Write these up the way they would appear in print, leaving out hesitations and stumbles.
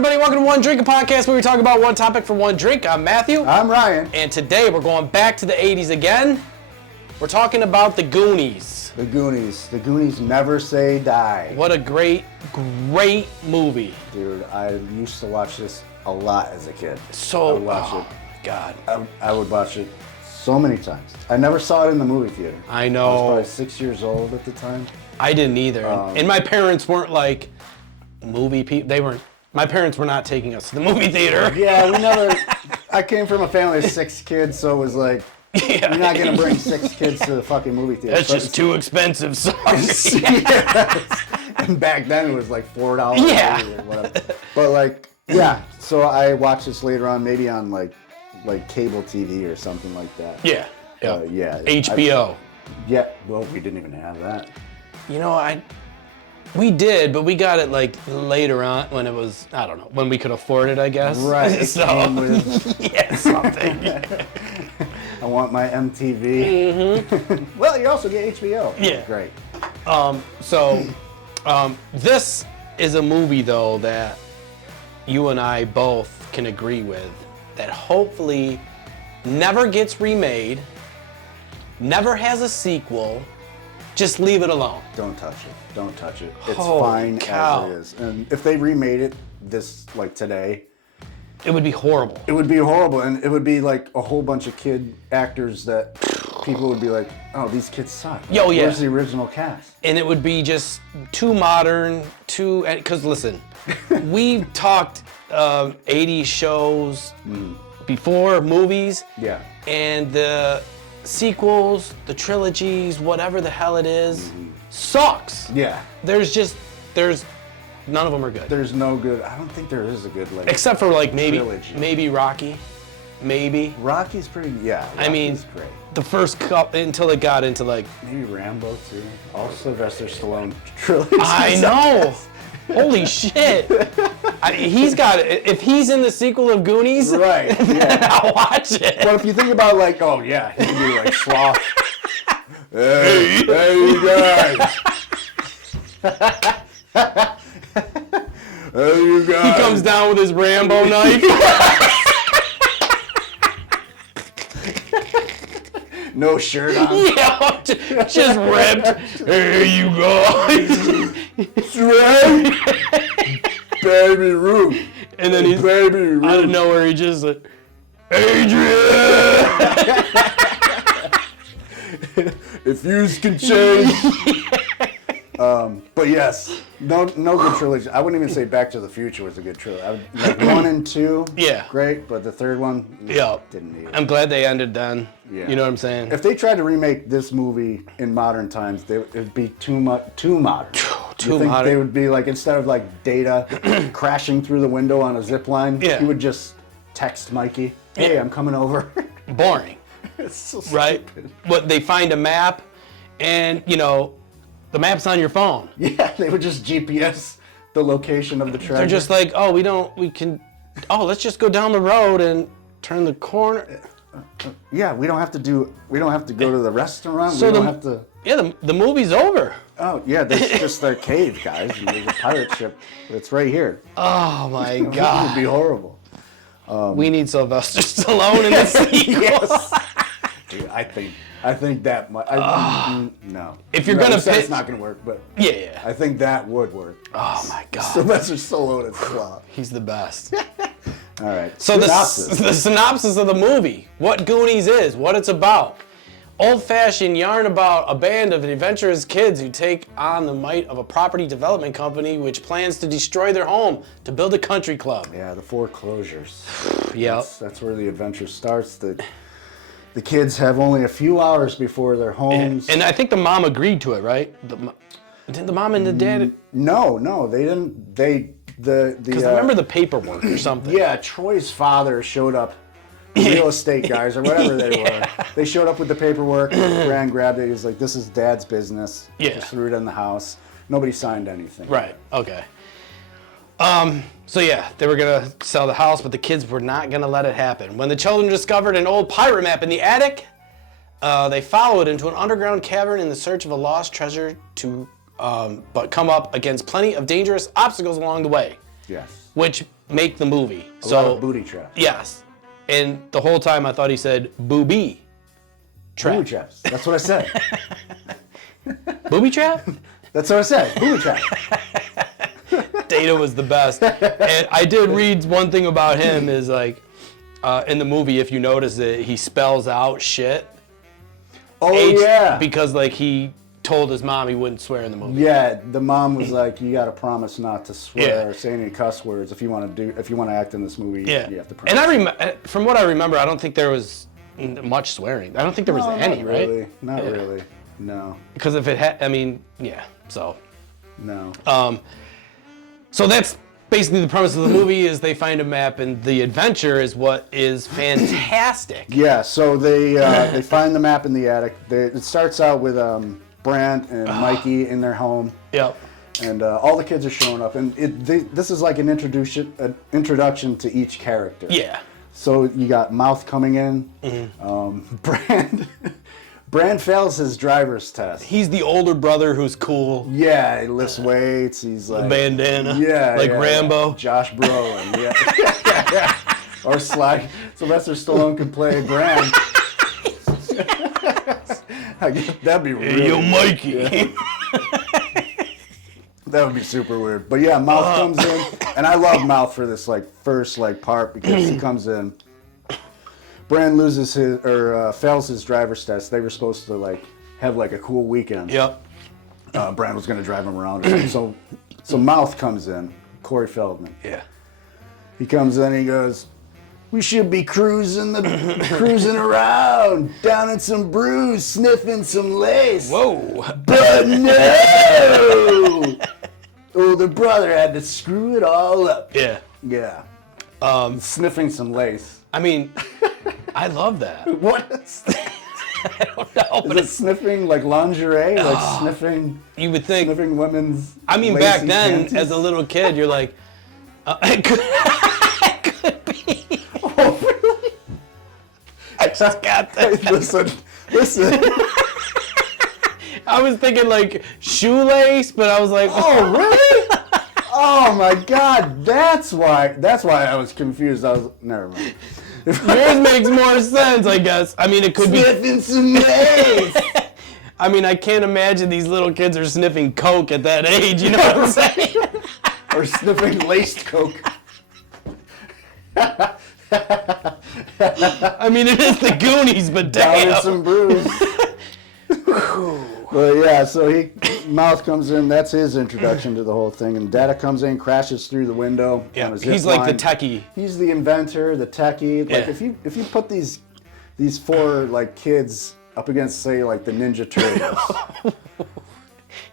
everybody? Welcome to One Drink, a podcast where we talk about one topic for one drink. I'm Matthew. I'm Ryan. And today we're going back to the 80s again. We're talking about the Goonies. The Goonies. The Goonies never say die. What a great movie. Dude, I used to watch this a lot as a kid. God. I would watch it so many times. I never saw it in the movie theater. I know. I was probably 6 years old at the time. I didn't either. And my parents weren't like movie people. My parents were not taking us to the movie theater. Yeah, we never. I came from a family of 6 kids, so it was like, you're not going to bring 6 kids to the fucking movie theater. That's just too expensive, sorry. Yes. And back then it was like $4. Yeah. Or whatever. But like, yeah. So I watched this later on, maybe on like cable TV or something like that. Yeah. Yeah. HBO. Well, we didn't even have that. You know, we did, but we got it like later on when it was, I don't know, when we could afford it, I guess. Right. So, yeah, something. I want my MTV. Mm-hmm. Well, you also get HBO. Yeah. Great. This is a movie, though, that you and I both can agree with, that hopefully never gets remade, never has a sequel. Just leave it alone. Don't touch it. Don't touch it. It's Holy fine cow. as it is. And if they remade it today, it would be horrible. it would be horrible, and it would be like a whole bunch of kid actors that people would be like, oh, these kids suck. Yo, yeah. Where's the original cast? And it would be just too modern, because listen, we've talked 80s shows before, movies. Yeah. And the sequels, the trilogies, whatever the hell it is, sucks. Yeah. There's none of them are good. There's no good. I don't think there is a good Except for like trilogy. maybe Rocky. Maybe. Rocky's pretty. Yeah. Rocky's I mean, great. the first couple until it got into like. Maybe Rambo too. All Sylvester Stallone trilogy. I know. Holy shit. If he's in the sequel of Goonies, Right. Yeah. I'll watch it. But if you think about like, oh yeah, he could be like Sloth. Hey you guys. Hey you guys. He comes down with his Rambo knife. No shirt on. Yeah, just ripped. Here you go. It's right. Baby Ruth. And then he's Baby Ruth. out of nowhere. He just like, Adrian. If yous can change. But yes, no good trilogy. I wouldn't even say Back to the Future was a good trilogy. Like 1 and 2, Yeah. great, but the third one, didn't need it. I'm glad they ended then. Yeah. You know what I'm saying? If they tried to remake this movie in modern times, it'd be too modern. Too You think modern. they would be like, instead of like Data crashing through the window on a zip line, Yeah. he would just text Mikey, hey, I'm coming over. Boring, It's so right? stupid. But they find a map, and the map's on your phone. Yeah, they would just GPS the location of the treasure. They're just like, let's just go down the road and turn the corner. Yeah, we don't have to go to the restaurant. So we don't have to. Yeah, the movie's over. Oh yeah, that's just their cave, guys. There's a pirate ship that's right here. Oh my It would God. be horrible. We need Sylvester Stallone in the sequel. Yes. Dude, I think that might. No. If you're gonna that's pitch- not gonna work. But Yeah. I think that would work. Oh my God. Sylvester Stallone is Sloth. He's the best. All right. So the synopsis of the movie, what Goonies is, what it's about. Old-fashioned yarn about a band of adventurous kids who take on the might of a property development company which plans to destroy their home to build a country club. Yeah, the foreclosures. Yep. That's where the adventure starts. The kids have only a few hours before their homes. And I think the mom agreed to it, right? Didn't the mom and the dad? No, they didn't. Because I remember the paperwork or something. Yeah, Troy's father showed up. Real estate guys or whatever they were. They showed up with the paperwork. Ran, grabbed it. He was like, "This is Dad's business." Yeah. Just threw it in the house. Nobody signed anything. Right. Okay. So yeah, they were gonna sell the house, but the kids were not gonna let it happen. When the children discovered an old pirate map in the attic, they followed into an underground cavern in the search of a lost treasure but come up against plenty of dangerous obstacles along the way. Yes. which make the movie. A lot of booty traps. Yes. And the whole time I thought he said booby trap. Booby traps. That's what I said. Booby trap? That's what I said. Booby trap. Data was the best. And I did read one thing about him is like, in the movie, if you notice it, he spells out shit. Oh, yeah. Because like he told his mom he wouldn't swear in the movie. Yeah, the mom was like, "You got to promise not to swear or say any cuss words if you want to act in this movie. Yeah. You have to promise." And from what I remember, I don't think there was much swearing. I don't think there was any, not right? Really. Not really. No. Because if it had, I mean, yeah. So. No. So that's basically the premise of the movie: is they find a map, and the adventure is what is fantastic. Yeah. So they find the map in the attic. It starts out with Brand and Mikey in their home. Yep. And all the kids are showing up, and this is like an introduction to each character. Yeah. So you got Mouth coming in. Brand fails his driver's test. He's the older brother who's cool. Yeah, he lifts weights. He's like bandana. Yeah, like Rambo. Josh Brolin. Yeah. Or Sylvester Stallone could play Brand. I guess that'd be really Yo, Mikey. Yeah. That would be super weird. But yeah, Mouth comes in, and I love Mouth for this first part because he comes in. Brand loses fails his driver's test. They were supposed to have a cool weekend. Yep. Brand was going to drive him around. So Mouth comes in. Corey Feldman. Yeah. He comes in and he goes, "We should be cruising around, down in some brews, sniffing some lace." Whoa. But no! Older brother had to screw it all up. Yeah. Yeah. Sniffing some lace. I mean, I love that. What? I don't know. Is it sniffing like lingerie? Sniffing? You would think. Sniffing women's. I mean, back lacy then, panties? as a little kid, you're like, it could be. Oh, really? I just got that. Listen. I was thinking like shoelace, but I was like, Oh, really? Oh my God, that's why I was confused. Never mind. yours makes more sense, I guess. I mean, it could be. Sniffing some lace. I mean, I can't imagine these little kids are sniffing coke at that age. You know what I'm saying? Or sniffing laced coke. I mean, it is the Goonies, but Down in damn. some brews. But yeah, so Mouth comes in. That's his introduction to the whole thing. And Data comes in, crashes through the window. Yeah, on a zip he's like the line. techie. He's the inventor, the techie. Like Yeah. if you put these four kids up against the Ninja Turtles,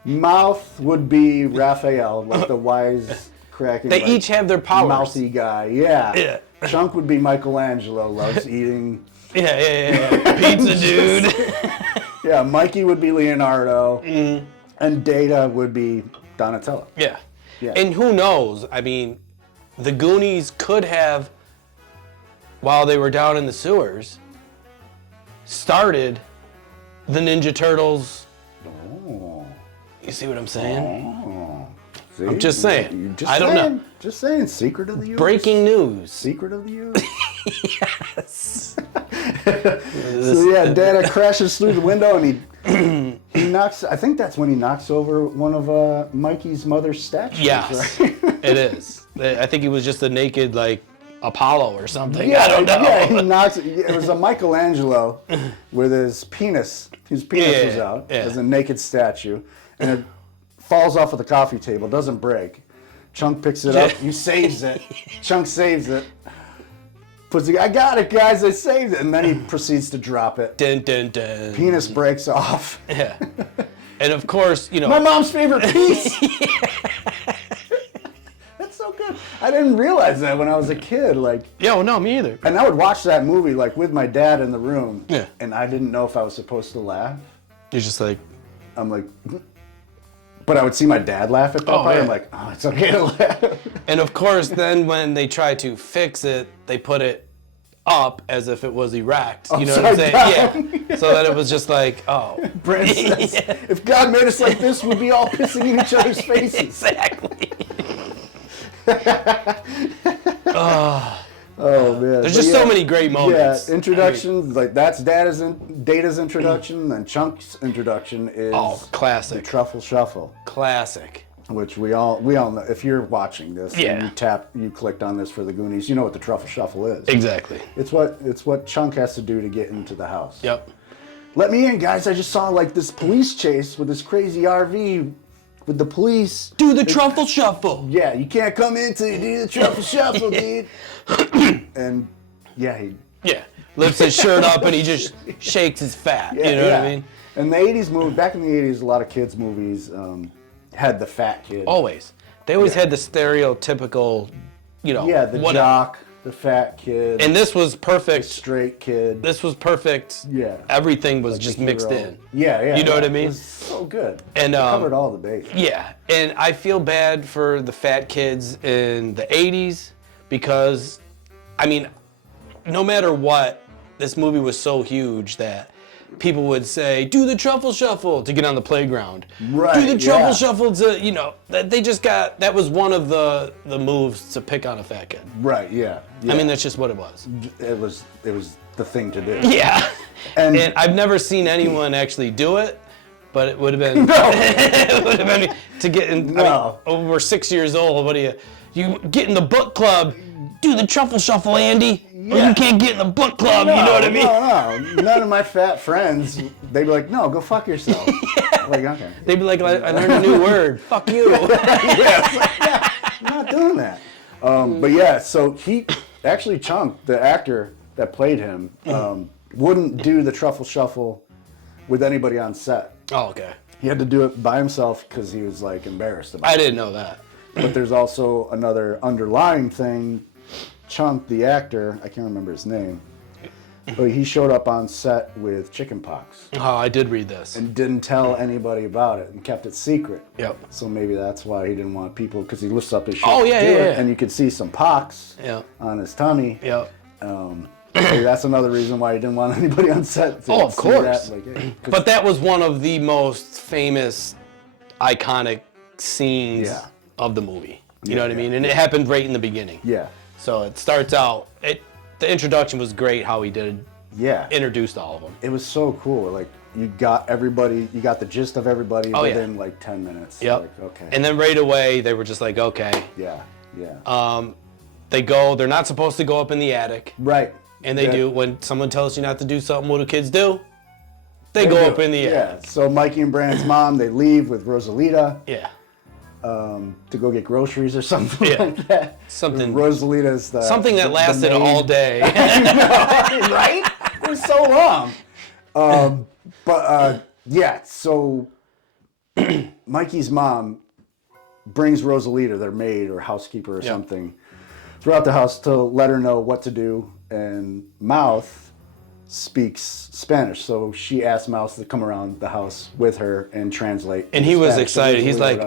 Mouth would be Raphael, like the wise cracking. They each have their powers. Mouthy guy. Yeah. Yeah. Chunk would be Michelangelo, loves eating. Yeah. Pizza dude. Yeah, Mikey would be Leonardo, and Data would be Donatello. Yeah. Yeah. And who knows? I mean, the Goonies could have, while they were down in the sewers, started the Ninja Turtles. Oh. You see what I'm saying? Oh. See? I'm just saying. I don't know. Just saying. Secret of the universe. Breaking news. Secret of the universe. Yes. So yeah, Data crashes through the window and he knocks. I think that's when he knocks over one of Mikey's mother's statues. Yes, Right? it is. I think he was just a naked Apollo or something. Yeah, I don't know. Yeah, he knocks. It was a Michelangelo with his penis. His penis was out as a naked statue, and it falls off of the coffee table. Doesn't break. Chunk picks it up. He saves it. Chunk saves it. I got it, guys. I saved it. And then he proceeds to drop it. Dun, dun, dun. Penis breaks off. Yeah. And of course, My mom's favorite piece. That's so good. I didn't realize that when I was a kid. Yo, no, me either. And I would watch that movie with my dad in the room. Yeah. And I didn't know if I was supposed to laugh. You're just like, I'm like, but I would see my dad laugh at that part. yeah. I'm like, oh, it's okay to laugh. and of course, then when they try to fix it, they put it up as if it was erect. You know what I'm saying? Upside Yeah. So that it was just like, oh. Brent says, if God made us like this, we'd be all pissing in each other's faces. Exactly. Oh man, there's just so many great moments. Yeah, introductions like that's Data's introduction, and Chunk's introduction is classic. The Truffle Shuffle. Classic. Which we all know. If you're watching this, yeah, and you clicked on this for the Goonies, you know what the Truffle Shuffle is. Exactly. It's what Chunk has to do to get into the house. Yep. Let me in, guys. I just saw like this police chase with this crazy RV with the police. Do the Truffle Shuffle. Yeah, you can't come in till you do the Truffle Shuffle, dude. And yeah, he lifts his shirt up and he just shakes his fat. Yeah, you know what I mean? And the 80s movie, back in the 80s, a lot of kids movies had the fat kid. Always. They always had the stereotypical, the jock, the fat kid. And this was perfect. The straight kid. This was perfect. Yeah. Everything was just mixed in. Yeah. You know what I mean? It was so good. And it covered all the bases. Yeah. And I feel bad for the fat kids in the 80s because, I mean, no matter what, this movie was so huge that people would say, do the Truffle Shuffle to get on the playground. Right. Do the Truffle Shuffle to, they just got, that was one of the moves to pick on a fat kid. Right, yeah. I mean, that's just what it was. It was the thing to do. Yeah. And I've never seen anyone actually do it, but it would have been, it would have been to get in, No. I mean, we're 6 years old, what do you get in the book club, do the Truffle Shuffle, Andy. Or you can't get in the book club, you know what I mean? No. None of my fat friends, they'd be like, no, go fuck yourself. Like, okay. They'd be like, I learned a new word. Fuck you. I'm not doing that. But yeah, so actually Chunk, the actor that played him, wouldn't do the Truffle Shuffle with anybody on set. Oh, okay. He had to do it by himself because he was like embarrassed about it. I didn't know that. But there's also another underlying thing. Chunk, the actor, I can't remember his name, but he showed up on set with chickenpox. Oh, I did read this. And didn't tell anybody about it and kept it secret. Yep. So maybe that's why he didn't want people, because he lifts up his shirt. Oh, yeah, to do yeah. it, and you could see some pox on his tummy. Yep. Maybe that's another reason why he didn't want anybody on set to of see course. that. Like, hey, but that was one of the most famous, iconic scenes of the movie. You know what I mean? And it happened right in the beginning. Yeah. So it starts out, the introduction was great how he did. Yeah. Introduced all of them. It was so cool. Like, you got everybody, you got the gist of everybody within like 10 minutes. Yep. Like, okay. And then right away, they were just like, okay. Yeah. They're not supposed to go up in the attic. Right. And they do. When someone tells you not to do something, what do kids do? They go up in the attic. Yeah. So Mikey and Brandon's mom, they leave with Rosalita. Yeah. To go get groceries or something like that. Something. Rosalita's something that lasted all day. I know, right? It was so long. So Mikey's mom brings Rosalita, their maid or housekeeper or something, throughout the house to let her know what to do. And Mouth speaks Spanish, so she asked Mouse to come around the house with her and translate. And he was Spanish, excited. so He's like,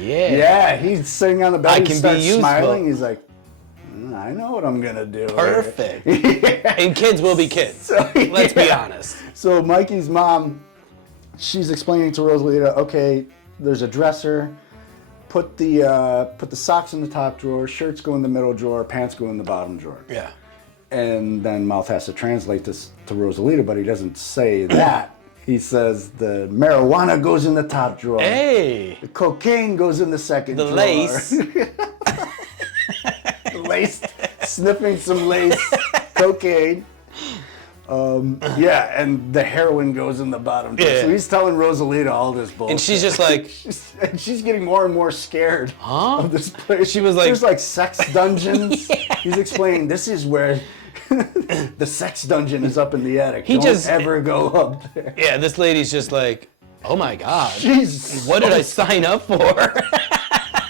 Yeah, he's sitting on the bed. I He can starts be useful. smiling. He's like, I know what I'm gonna do. Perfect. And kids will be kids. So, let's be honest. So Mikey's mom, she's explaining to Rosalita, okay, there's a dresser. Put the socks in the top drawer. Shirts go in the middle drawer. Pants go in the bottom drawer. Yeah. And then Mouth has to translate this to Rosalita, but he doesn't say that. He says the marijuana goes in the top drawer. Hey! The cocaine goes in the second drawer. Lace. Lace. Sniffing some lace. Cocaine. And the heroin goes in the bottom drawer. Yeah. So he's telling Rosalita all this bullshit. And she's just like... she's getting more and more scared of this place. She was like... There's like sex dungeons. He's explaining, this is where... the sex dungeon is up in the attic. Don't ever go up there. Yeah, this lady's just like, oh my God. Jesus. What did I sign up for?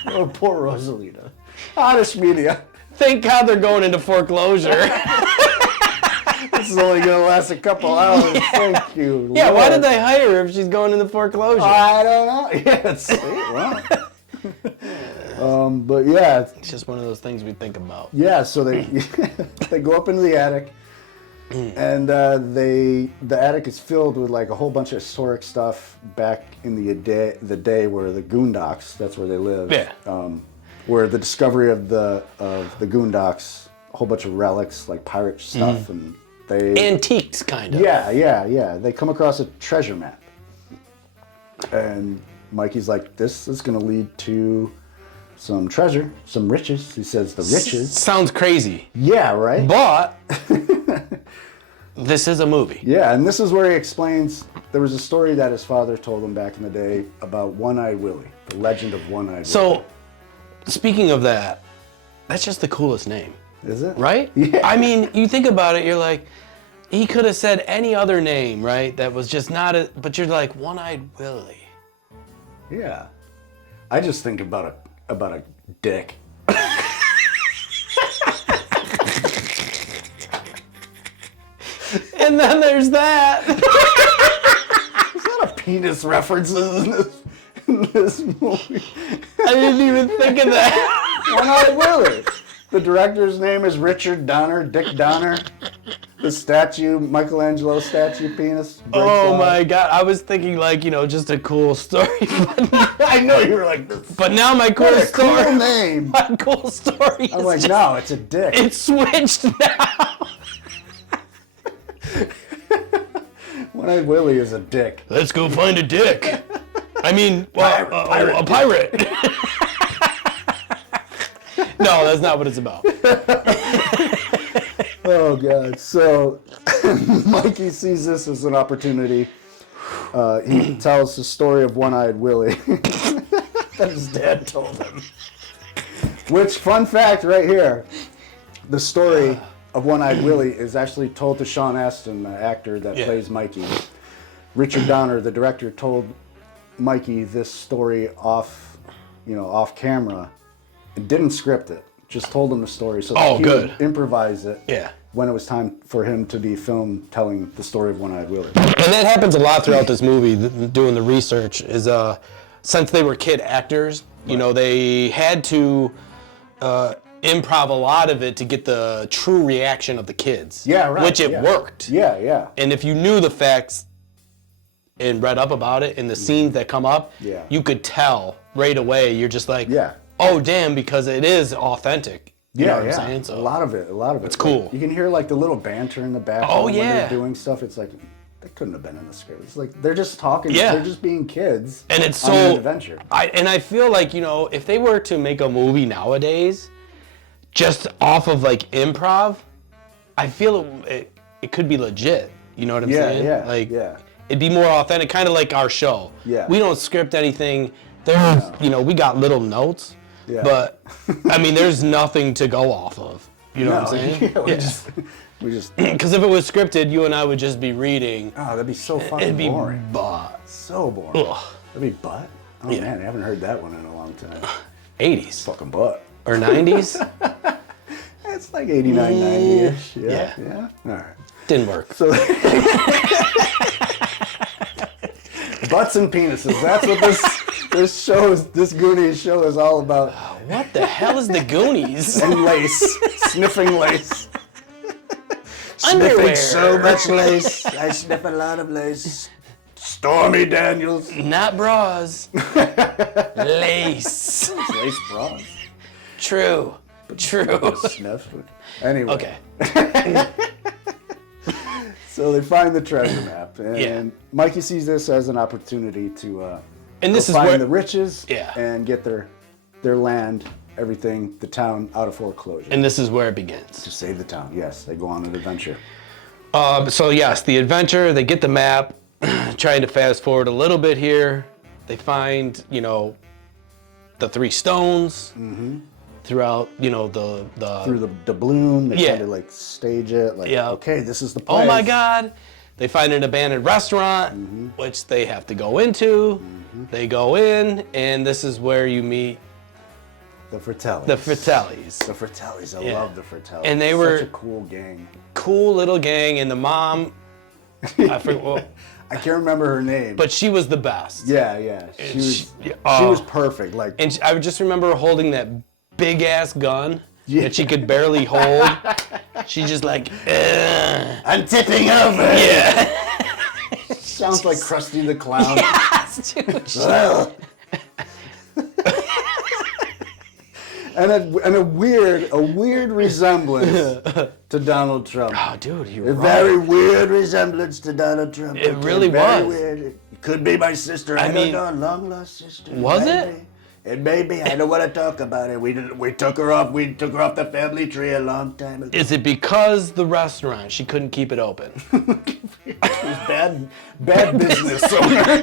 Oh, poor Rosalita. Honest media. Thank God they're going into foreclosure. This is only going to last a couple hours. Thank you. Yeah, Lord. why did they hire her if she's going into foreclosure? I don't know. But yeah. It's just one of those things we think about. Yeah, so they go up into the attic, and the attic is filled with like a whole bunch of historic stuff back in the day where the Goondocks, that's where they live, where the discovery of the Goondocks, a whole bunch of relics like pirate stuff, and they antiques kind of. Yeah. They come across a treasure map, and Mikey's like, "This is going to lead to some treasure, some riches." He says, "The riches." Sounds crazy. Yeah, right. But this is a movie. Yeah, and this is where he explains there was a story that his father told him back in the day about One-Eyed Willie, the legend of One-Eyed Willie. So, speaking of that, that's just the coolest name. Is it? Right? Yeah. I mean, you think about it, you're like, he could have said any other name, right? That was just not a, but you're like, One-Eyed Willie. Yeah. I just think about a dick. And then there's that. There's a lot of penis references in this movie. I didn't even think of that. One-Eyed Willie. The director's name is Richard Donner, Dick Donner. The statue, Michelangelo statue penis. Oh my God. I was thinking like, just a cool story. I know you were like this. But now my cool What a story. cool name. My cool story is I'm like, no, it's a dick. It's switched now. One-Eyed Willie is a dick. Let's go find a dick. I mean, a pirate. No, that's not what it's about. Oh, God. So Mikey sees this as an opportunity. He tells the story of One-Eyed Willie that his dad told him. Which, fun fact right here, the story of One-Eyed Willie is actually told to Sean Astin, the actor that plays Mikey. Richard Donner, the director, told Mikey this story off camera, and didn't script it. Just told him the story so that he would improvise it. Yeah. When it was time for him to be filmed telling the story of One-Eyed Willie. And that happens a lot throughout this movie, doing the research, is since they were kid actors, they had to improv a lot of it to get the true reaction of the kids. Yeah, right. Which it worked. Yeah. And if you knew the facts and read up about it and the scenes that come up, you could tell right away. You're just like, oh, damn, because it is authentic. You know what I'm saying? So a lot of it. It's cool. Like, you can hear like the little banter in the background when they're doing stuff. It's like, that couldn't have been in the script. It's like, they're just talking. Yeah. They're just being kids and it's on an adventure. I feel like, if they were to make a movie nowadays, just off of like improv, I feel it could be legit. You know what I'm saying? It'd be more authentic, kind of like our show. Yeah. We don't script anything. There's, we got little notes, but I mean, there's nothing to go off of. You know what I'm saying? We just. Because if it was scripted, you and I would just be reading. Oh, that'd be so fucking It'd be boring. butt. So boring. Ugh. That'd be butt. Oh man, I haven't heard that one in a long time. 80s. Fucking butt. Or 90s. It's like 89, 90-ish. Yeah. All right. Didn't work. So butts and penises. That's what this Goonies show is all about. What the hell is the Goonies? And lace. Sniffing lace. Underwear. Sniffing so much lace. I sniff a lot of lace. Stormy Daniels. Not bras. Lace. Lace bras. True. Sniff. Anyway. Okay. So they find the treasure map, and Mikey sees this as an opportunity to find the riches and get their land, everything, the town out of foreclosure. And this is where it begins. To save the town, yes. They go on an adventure. So yes, the adventure, they get the map, trying to fast forward a little bit here. They find, the 3 stones throughout, through the doubloon, they kind of like stage it, like, okay, this is the place. Oh my God. They find an abandoned restaurant, which they have to go into. They go in, and this is where you meet the Fratellis. The Fratellis. The Fratellis. I love the Fratellis. And they were such a cool gang. Cool little gang, and the mom, I forget. Well, I can't remember her name. But she was the best. Yeah. She was perfect. Like, and I would just remember holding that big ass gun that she could barely hold. She just like, I'm tipping over. Yeah. Sounds like Krusty the Clown. Yes, dude. and a weird resemblance to Donald Trump. Oh, dude, you're a right. very weird resemblance to Donald Trump. It really very was. Weird. It could be my sister. I don't know, long lost sister. Was maybe. it? It may be. I don't want to talk about it. We took her off. We took her off the family tree a long time ago. Is it because the restaurant, she couldn't keep it open? It was bad business owner.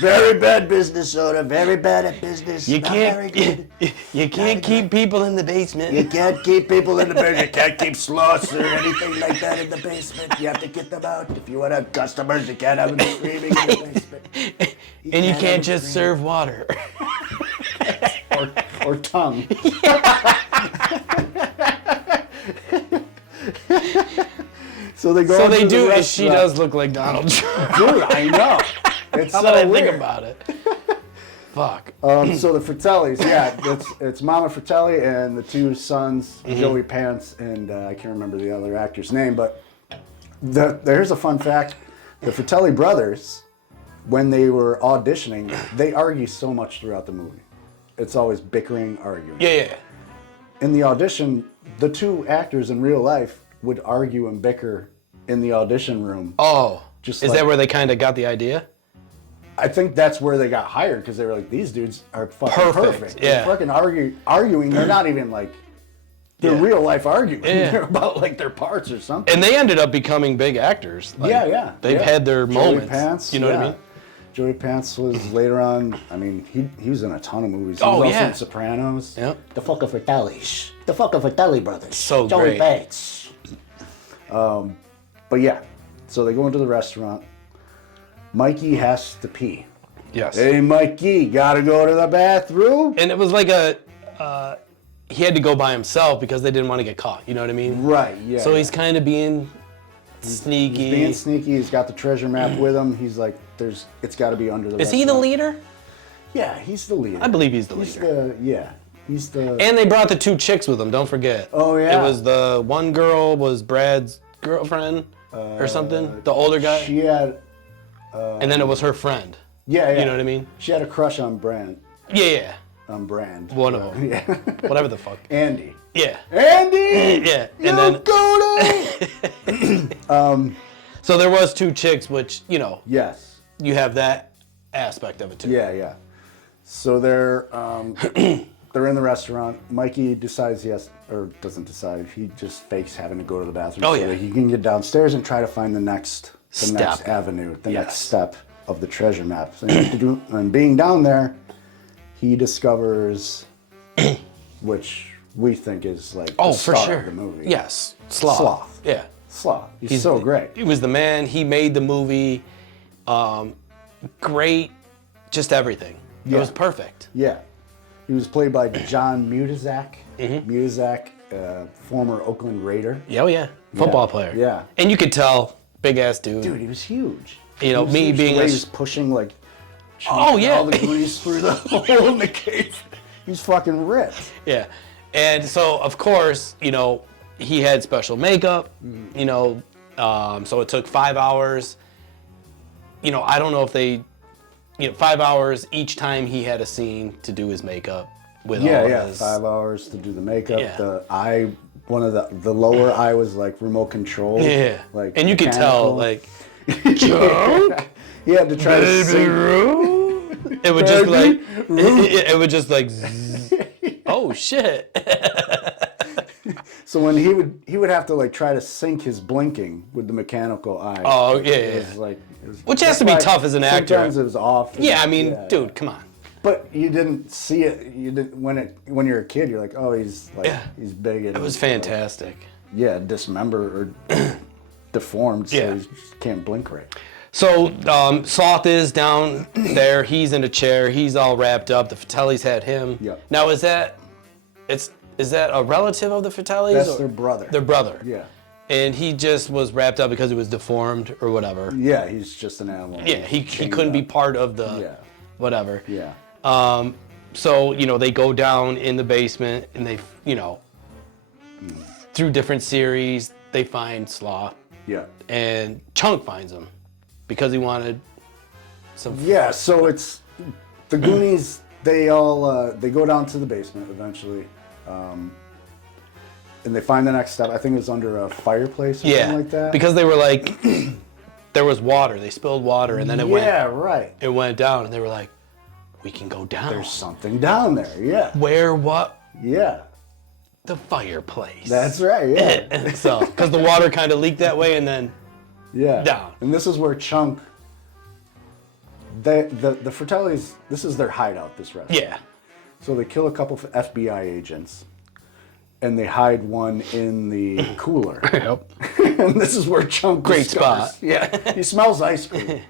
Very bad business owner. Very bad at business. You Not can't. very good. You can't keep people in the basement. You can't keep people in the basement. You can't keep sloths or anything like that in the basement. You have to get them out. If you want to have customers, you can't have them screaming in the basement. And you can't just serve water. or tongue. So they go. So into they the do. restaurant. She does look like Donald Trump. Dude, I know. It's Now so that I weird. think about it. Fuck. So the Fratellis, yeah, it's Mama Fratelli and the two sons, Joey Pants, and I can't remember the other actor's name, but here's a fun fact. The Fratelli brothers, when they were auditioning, they argue so much throughout the movie. It's always bickering, arguing. Yeah. In the audition, the two actors in real life would argue and bicker in the audition room. Oh. Just Is like- that where they kind of got the idea? I think that's where they got hired because they were like, these dudes are fucking perfect. Yeah. They're fucking arguing. They're not even like, they're real life arguing. Yeah. They're about like their parts or something. And they ended up becoming big actors. Like, yeah. They've had their Joey moments. Pants, You know what I mean? Joey Pants was later on, I mean, he was in a ton of movies. He Oh, was also yeah. in Sopranos. Yep. The fucking Fratellis. The fucking Fratelli brothers. So Joey great. Pants. But yeah, so they go into the restaurant. Mikey has to pee. Yes. Hey, Mikey, gotta go to the bathroom? And it was like he had to go by himself because they didn't want to get caught. You know what I mean? Right, yeah. So he's kind of being sneaky. He's being sneaky. He's got the treasure map with him. He's like, it's got to be under the Is he the restaurant. leader? Yeah, he's the leader. I believe he's the He's leader. He's the... And they brought the two chicks with them, don't forget. Oh, yeah. It was the one girl was Brad's girlfriend or something, the older guy. She had... And then it was her friend. Yeah. You know what I mean? She had a crush on Brand. Yeah. On Brand. One of them. Yeah. Whatever the fuck. Andy. Yeah. Andy! Yeah. You And then go so there was two chicks, which, you know, Yes. you have that aspect of it too. Yeah. So they're in the restaurant. Mikey decides doesn't decide. He just fakes having to go to the bathroom Oh, so yeah. that he can get downstairs and try to find the next Step. avenue, the Yes. next step of the treasure map. So and being down there, he discovers, which we think is like the Oh, star for sure. of the movie. Yes. Sloth. Sloth. Yeah. Sloth. He's so great. He was the man. He made the movie. Great. Just everything. It Yeah. was perfect. Yeah. He was played by John Mutazak. Mm-hmm. Mutazak, former Oakland Raider. Yeah, oh yeah. Football player. Yeah. And you could tell, big ass dude. Dude, he was huge. You know, He was me huge. being the way a- he was pushing like Oh, yeah. all the Goonies through the hole in the cave. He's fucking ripped. Yeah. And so, of course, you know, he had special makeup, you know, so it took 5 hours. You know, I don't know if 5 hours each time he had a scene to do his makeup with all Yeah. his... 5 hours to do the makeup. Yeah. The eye, one of the lower eye was like remote control. Yeah. Like And you could tell, mechanical. like, Junk? He had to try to sing. Roo? It would just like, it would just like, zzz. Oh shit. So when he would have to like try to sync his blinking with the mechanical eye. Oh, yeah, It yeah. was like, Which has to be that's why tough as an actor. Sometimes it was off. Yeah, I mean, Yeah. dude, come on. But you didn't see it. You didn't when you're a kid. You're like, oh, he's like he's big. And It was fantastic. dismembered or deformed, so Yeah. he just can't blink right. So Sloth is down there. He's in a chair. He's all wrapped up. The Fratellis had him. Yep. Now is that a relative of the Fratellis? That's or- their brother. Their brother. Yeah. And he just was wrapped up because he was deformed or whatever. Yeah, he's just an animal. Yeah, he Chained couldn't be up. part of the Yeah. whatever. Yeah. So, you know, they go down in the basement and they, you know, through different series, they find Sloth. Yeah. And Chunk finds him because he wanted some. Yeah, so it's the Goonies. They all they go down to the basement eventually. And they find the next step. I think it was under a fireplace or something like that. Because they were like, there was water. They spilled water, and then it went. Yeah, right. It went down, and they were like, we can go down. There's something down there. Yeah. Where? What? Yeah. The fireplace. That's right. Yeah. So, because the water kind of leaked that way, and then down. And this is where Chunk. The Fratellis. This is their hideout. This restaurant. Yeah. So they kill a couple of FBI agents, and they hide one in the cooler. Yep. And this is where Chunk Great discovers. spot. Yeah. He smells ice cream.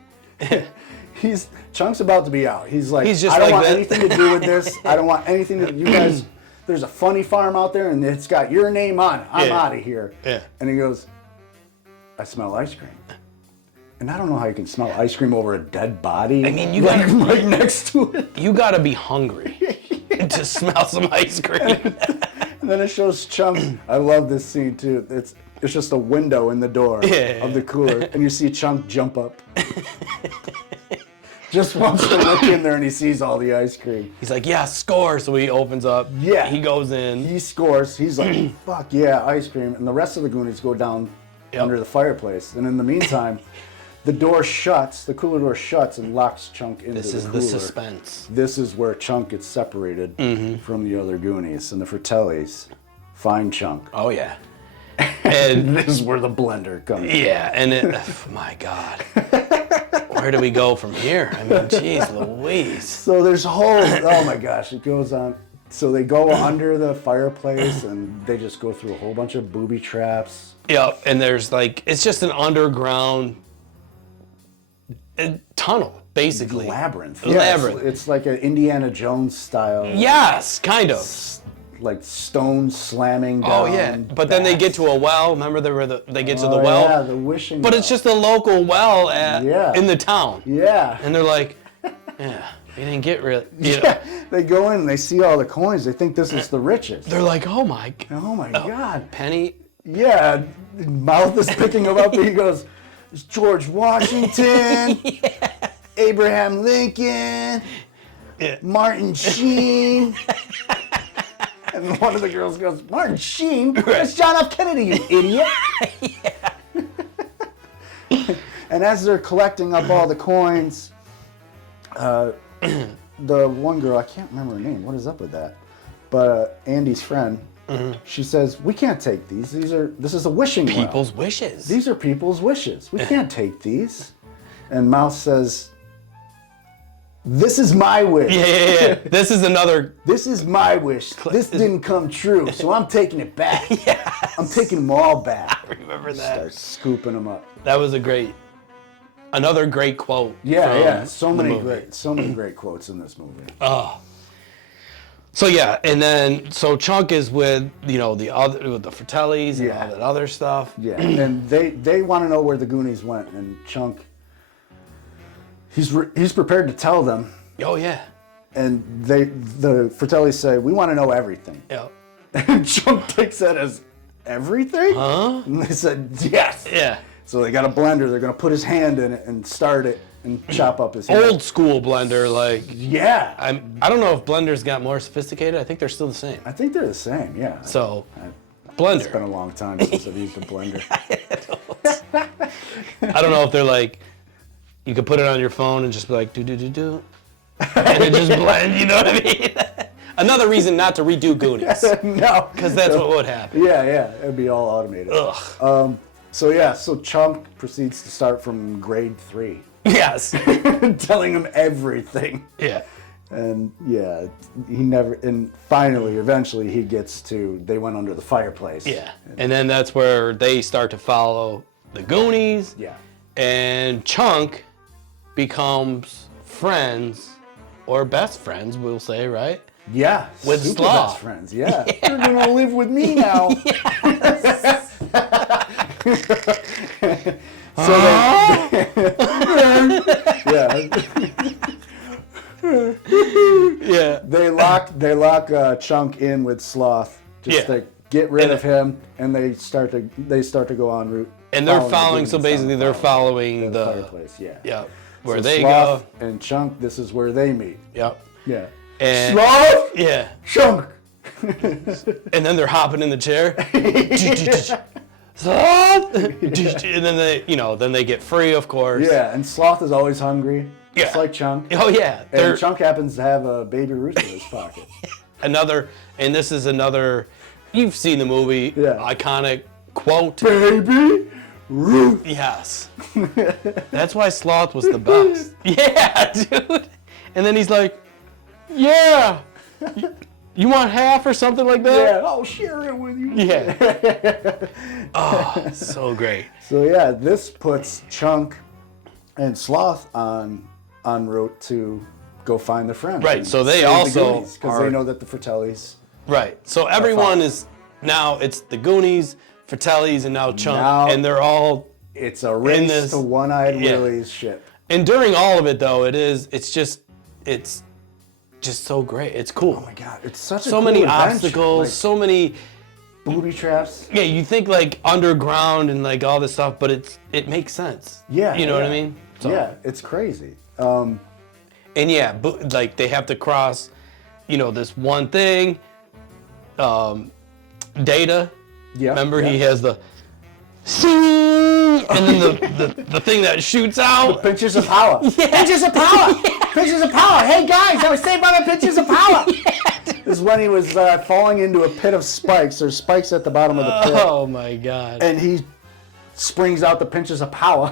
Chunk's about to be out. He's like, He's just I don't like want that. anything to do with this. I don't want anything to. You guys, there's a funny farm out there, and it's got your name on it. I'm out of here. Yeah. And he goes, I smell ice cream. And I don't know how you can smell ice cream over a dead body. I mean, you like, gotta, right next to it. You gotta be hungry to smell some ice cream. And then it shows Chunk. I love this scene too. It's just a window in the door of the cooler, and you see Chunk jump up. Just wants to look in there, and he sees all the ice cream. He's like, yeah, score. So he opens up. Yeah. He goes in. He scores. He's like, fuck yeah, ice cream. And the rest of the Goonies go down under the fireplace. And in the meantime, the door shuts, the cooler door shuts and locks Chunk into the cooler. This is the suspense. This is where Chunk gets separated from the other Goonies. And the Fratellis find Chunk. Oh, yeah. And this is where the blender comes. Yeah, and oh my God. Where do we go from here? I mean, geez Louise. So there's a whole, oh my gosh, it goes on. So they go under the fireplace and they just go through a whole bunch of booby traps. Yeah, and there's like, it's just an underground tunnel, basically. Labyrinth. Labyrinth. It's like an Indiana Jones style. Yes, kind of. Like stones slamming down. Oh yeah, but then they get to a well. Remember they get to the well. Yeah, the wishing. But well. It's just a local well in the town. Yeah. And they're like, yeah, we didn't get really. They go in, and they see all the coins. They think this is the richest. They're like, oh my God, penny. Yeah, mouth is picking him up, and he goes, "It's George Washington, Abraham Lincoln, Martin Sheen." And one of the girls goes, Martin Sheen? That's John F. Kennedy, you idiot. And as they're collecting up all the coins, the one girl, I can't remember her name. What is up with that? But Andy's friend, she says, we can't take these. This is a wishing well. People's wishes. These are people's wishes. We can't take these. And Mouse says, this is my wish. Yeah. This is another. This is my wish. This didn't come true, so I'm taking it back. Yes. I'm taking them all back. I remember that. Start scooping them up. That was another great quote. Yeah. So many great quotes in this movie. Oh. So yeah, and then Chunk is with the Fratellis and all that other stuff. Yeah, and they want to know where the Goonies went, and Chunk. He's prepared to tell them. Oh yeah. And the Fratellis say, we want to know everything. Yeah. And Chunk takes that as everything? Huh? And they said, yes. Yeah. So they got a blender. They're going to put his hand in it and start it and chop up his hand. Old school blender, like. Yeah. I don't know if blenders got more sophisticated. I think they're still the same. I think they're the same, yeah. So, blender. It's been a long time since I've used a blender. I don't know if they're like, you could put it on your phone and just be like, do. And it just blend, you know what I mean? Another reason not to redo Goonies. No. Because that's what would happen. Yeah. It'd be all automated. Ugh. So Chunk proceeds to start from grade 3. Yes. Telling him everything. Yeah. And eventually he gets to, they went under the fireplace. Yeah. And then that's where they start to follow the Goonies. Yeah. And Chunk becomes friends, or best friends, we'll say, right? Yeah. With super Sloth. best friends, yeah. You're going to live with me now. Yes. Yeah. They lock Chunk in with Sloth just to get rid of him, and they start to go en route. And they're following, so basically they're following the fireplace, yeah. Yeah. Where so they Sloth go. and Chunk, this is where they meet. Yep. Yeah. And Sloth! Yeah. Chunk! And then they're hopping in the chair. Sloth! And then they get free, of course. Yeah, and Sloth is always hungry. Yeah. Just like Chunk. Oh, yeah. And Chunk happens to have a baby rooster in his pocket. This is another, you've seen the movie, iconic quote. Baby Ruth. Yes. That's why Sloth was the best. Yeah, dude. And then he's like, yeah. You want half or something like that? Yeah, I'll share it with you. Yeah. Oh, so great. So yeah, this puts Chunk and Sloth on route to go find their friends. Right, so they also because they know that the Fratellis. Right, so everyone is now, it's the Goonies, Fratellis, and now Chunk, and they're all. It's a race to One-Eyed Willie's ship. And during all of it, though, it's just so great. It's cool. Oh my god, it's such a so cool many adventure. obstacles, like, so many booby traps. Yeah, you think like underground and like all this stuff, but it makes sense. Yeah, you know what I mean? So. Yeah, it's crazy. And yeah, like they have to cross, this one thing. Data. Yeah. Remember he has the. And then the thing that shoots out. The pinches of power. Yeah. Pinches of power. Yeah. Pinches of power. Hey guys, I was saved by the pinches of power. Yeah. This is when he was falling into a pit of spikes. There's spikes at the bottom of the pit. Oh my god. And he springs out the pinches of power.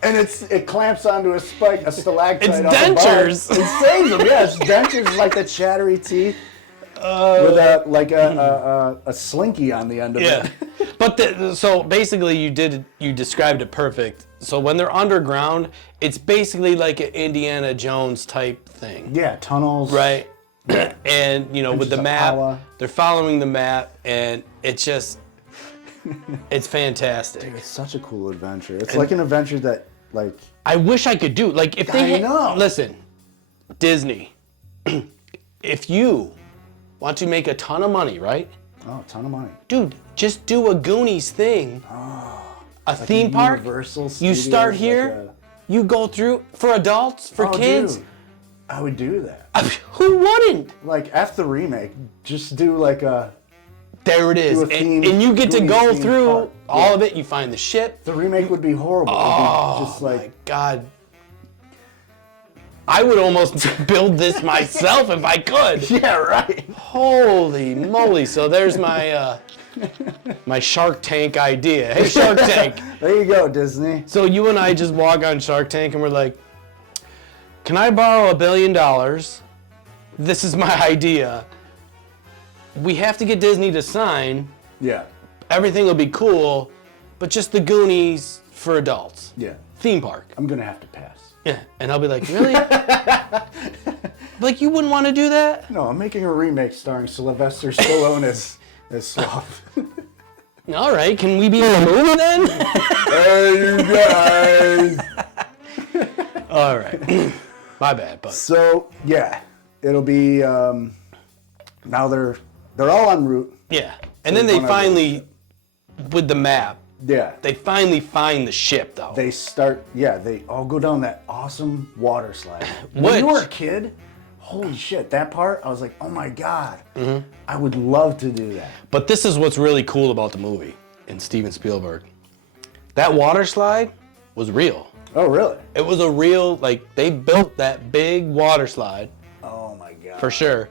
And it clamps onto a spike, a stalactite. It's dentures. It saves him. Yeah, it's dentures like the chattery teeth. With a slinky on the end of it. But so basically you described it perfect. So when they're underground, it's basically like an Indiana Jones type thing. Yeah, tunnels. Right. And with the map, they're following the map, and it's just it's fantastic. Dude, it's such a cool adventure. It's like an adventure that I wish I could do. Like if they listen, Disney, if you want to make a ton of money, right? Oh, a ton of money. Dude, just do a Goonies thing. Oh, a theme park. Universal you start here, you go through, for adults, for kids. Dude, I would do that. Who wouldn't? Like, F the remake. Just do like a... There it is. And you get to go through all of it. You find the ship. The remake would be horrible. Oh, just my God. I would almost build this myself if I could. Yeah, right. Holy moly. So there's my my Shark Tank idea. Hey, Shark Tank. There you go, Disney. So you and I just walk on Shark Tank and we're like, can I borrow $1 billion? This is my idea. We have to get Disney to sign. Yeah. Everything will be cool, but just the Goonies for adults. Yeah. Theme park. I'm going to have to pass. Yeah, and I'll be like, really? Like, you wouldn't want to do that? No, I'm making a remake starring Sylvester Stallone as Sloth. All right, can we be in the movie then? Hey, you guys! All right. My bad, but. So, yeah, it'll be, now they're all en route. Yeah, and then they finally, with the map, they finally find the ship, though. They start, they all go down that awesome water slide. When you were a kid, holy shit, that part, I was like, oh my God, I would love to do that. But this is what's really cool about the movie and Steven Spielberg. That water slide was real. Oh, really? It was a real, they built that big water slide. Oh my God. For sure.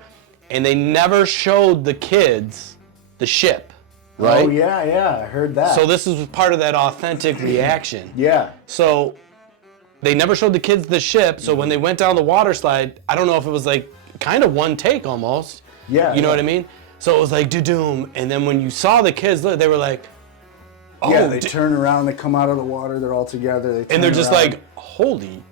And they never showed the kids the ship. Right? Oh, yeah, I heard that. So this is part of that authentic reaction. Yeah. So they never showed the kids the ship, so when they went down the water slide, I don't know if it was kind of one take almost. Yeah. You know what I mean? So it was like, do-doom. And then when you saw the kids, they were like, oh. Yeah, they turn around, they come out of the water, they're all together. And they're just like, holy.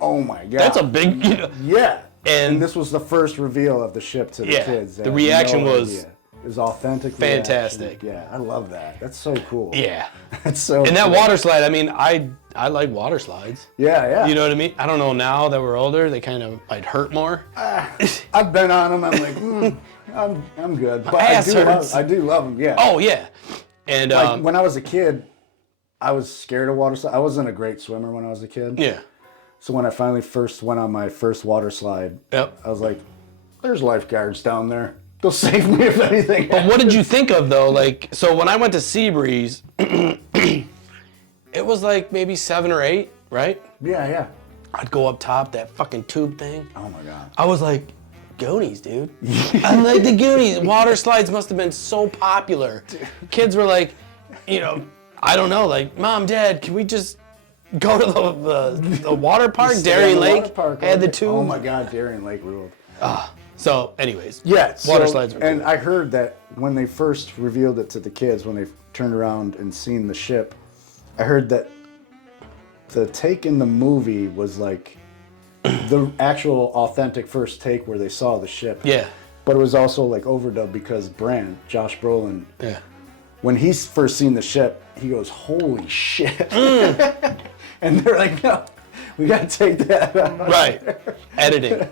Oh my God. That's a big, Yeah. And this was the first reveal of the ship to the kids. The reaction was... It was authentic. Fantastic. Reaction. Yeah, I love that. That's so cool. Yeah. That's so And cool. that water slide, I mean, I like water slides. Yeah. You know what I mean? I don't know, now that we're older, they kind of might hurt more. I've been on them. I'm like, I'm good. But I do love them, yeah. Oh, yeah. And when I was a kid, I was scared of water slides. I wasn't a great swimmer when I was a kid. Yeah. So when I finally first went on my first water slide, I was like, There's lifeguards down there. They'll save me if anything. But what did you think of, though? Like, so when I went to Seabreeze, it was like maybe 7 or 8, right? Yeah. I'd go up top, that fucking tube thing. Oh my God. I was like, Goonies, dude. I like the Goonies. Water slides must have been so popular. Kids were like, you know, I don't know, like, Mom, Dad, can we just go to the water park? Darien Lake had the tube. Oh my God, Darien Lake ruled. So, anyways. Yeah, water slides were and cool. I heard that when they first revealed it to the kids, when they turned around and seen the ship, I heard that the take in the movie was like the actual authentic first take where they saw the ship. Yeah. But it was also like overdubbed because Josh Brolin, Yeah. when he's first seen the ship, he goes, "Holy shit!" And they're like, "No, we gotta take that out." Right. Editing.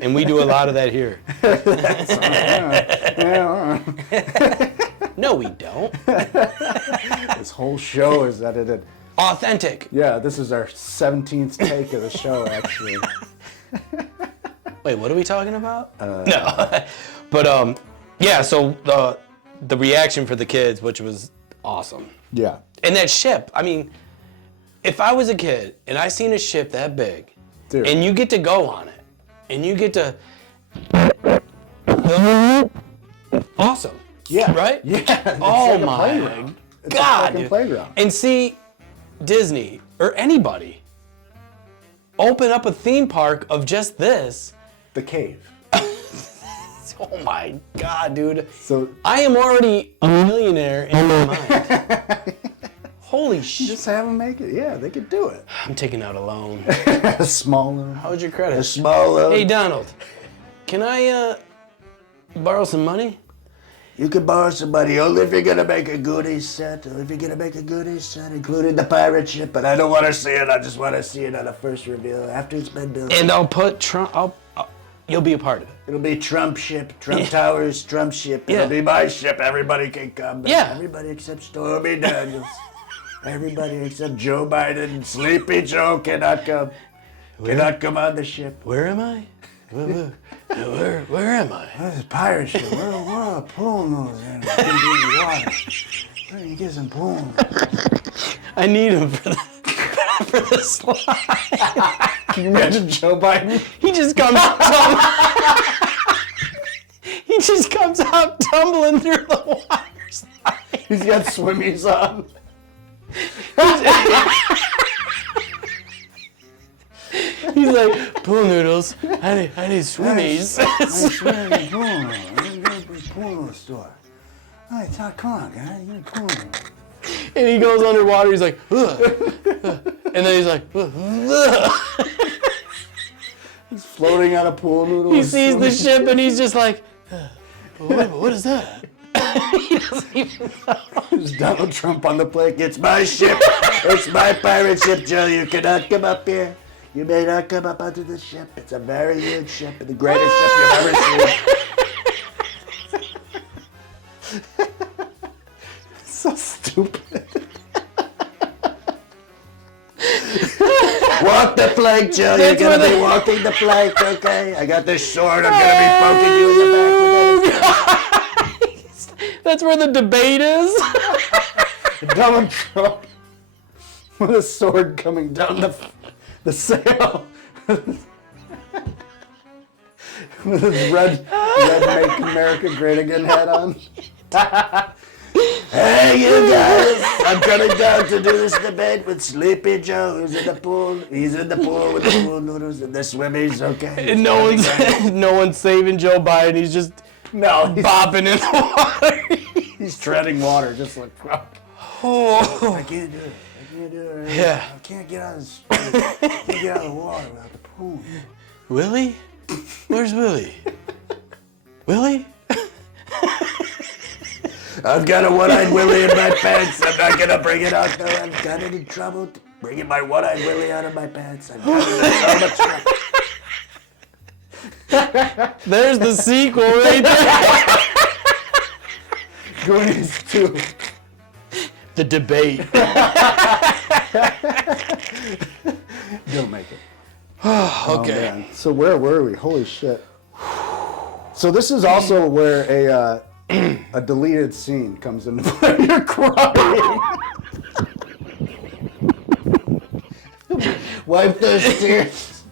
And we do a lot of that here. No, we don't. This whole show is edited. Authentic. Yeah, this is our 17th take of the show, actually. Wait, what are we talking about? No. But, yeah, so the reaction for the kids, which was awesome. Yeah. And that ship, I mean, if I was a kid and I seen a ship that big, Dude. and you get to go on it, and you get to... Awesome. Yeah. Right? Yeah. It's Oh like a my playground. It's a God, fucking dude. playground. And see Disney or anybody open up a theme park of just this. The cave. Oh my God, dude. So I am already a millionaire in my mind. Holy shit. just have them make it. Yeah, they could do it. I'm taking out a loan. A small loan. How's your credit? A small loan. Hey, Donald, can I borrow some money? You can borrow some money only if you're gonna make a Goonies set, or if you're gonna make a Goonies set, including the pirate ship. But I don't want to see it. I just want to see it on the first reveal after it's been built. And I'll put Trump. You'll be a part of it. It'll be Trump ship, Trump Towers, Trump ship. Yeah. It'll be my ship. Everybody can come. Yeah. Everybody except Stormy Daniels. Everybody except Joe Biden. Sleepy Joe cannot come. Cannot come on the ship. Where am I? Where am I? This is a pirate ship. We're a pool noodles and it's gonna be in the water. Where do you get some pool noodles? I need him for the slide. Can you imagine Joe Biden? He just comes he just comes out tumbling through the water slide. He's got swimmies on. He's like, pool noodles. I need swimmies. Swimming pool noodles. I'm going to the pool noodle store. All right, come on, guys. You need pool noodles. And he goes underwater. He's like, ugh. And then he's like, ugh. He's floating on a pool noodle. He sees the ship and he's just like, what is that? He doesn't even know. There's Donald Trump on the plate. It's my ship. It's my pirate ship, Joe. You cannot come up here. You may not come up onto the ship. It's a very huge ship, the greatest ship you've ever seen. So stupid. Walk the plank, Joe. You're going to be walking the plank, okay? I got this sword. I'm going to be poking you in the back with it. That's where the debate is. Donald Trump with a sword coming down the sail. With his red Make America Great Again hat on. Hey, you guys! I'm coming down to do this debate with Sleepy Joe, who's in the pool. He's in the pool with the pool noodles and the swimmies, okay? And no one's saving Joe Biden. He's just bopping in the water. He's treading water, just like. Oh. I can't do it. Right? Yeah. I can't get out of the water without the pool. Willie? Where's Willie? Willie? I've got a one-eyed Willie in my pants. I'm not gonna bring it out though. I've got any trouble bringing my one-eyed Willie out of my pants. I've got so much trouble. There's the sequel right there. Goonies 2. The debate. Don't make it. Okay. Man. So where were we? Holy shit. So this is also where a deleted scene comes into play. You're crying. Wipe those tears.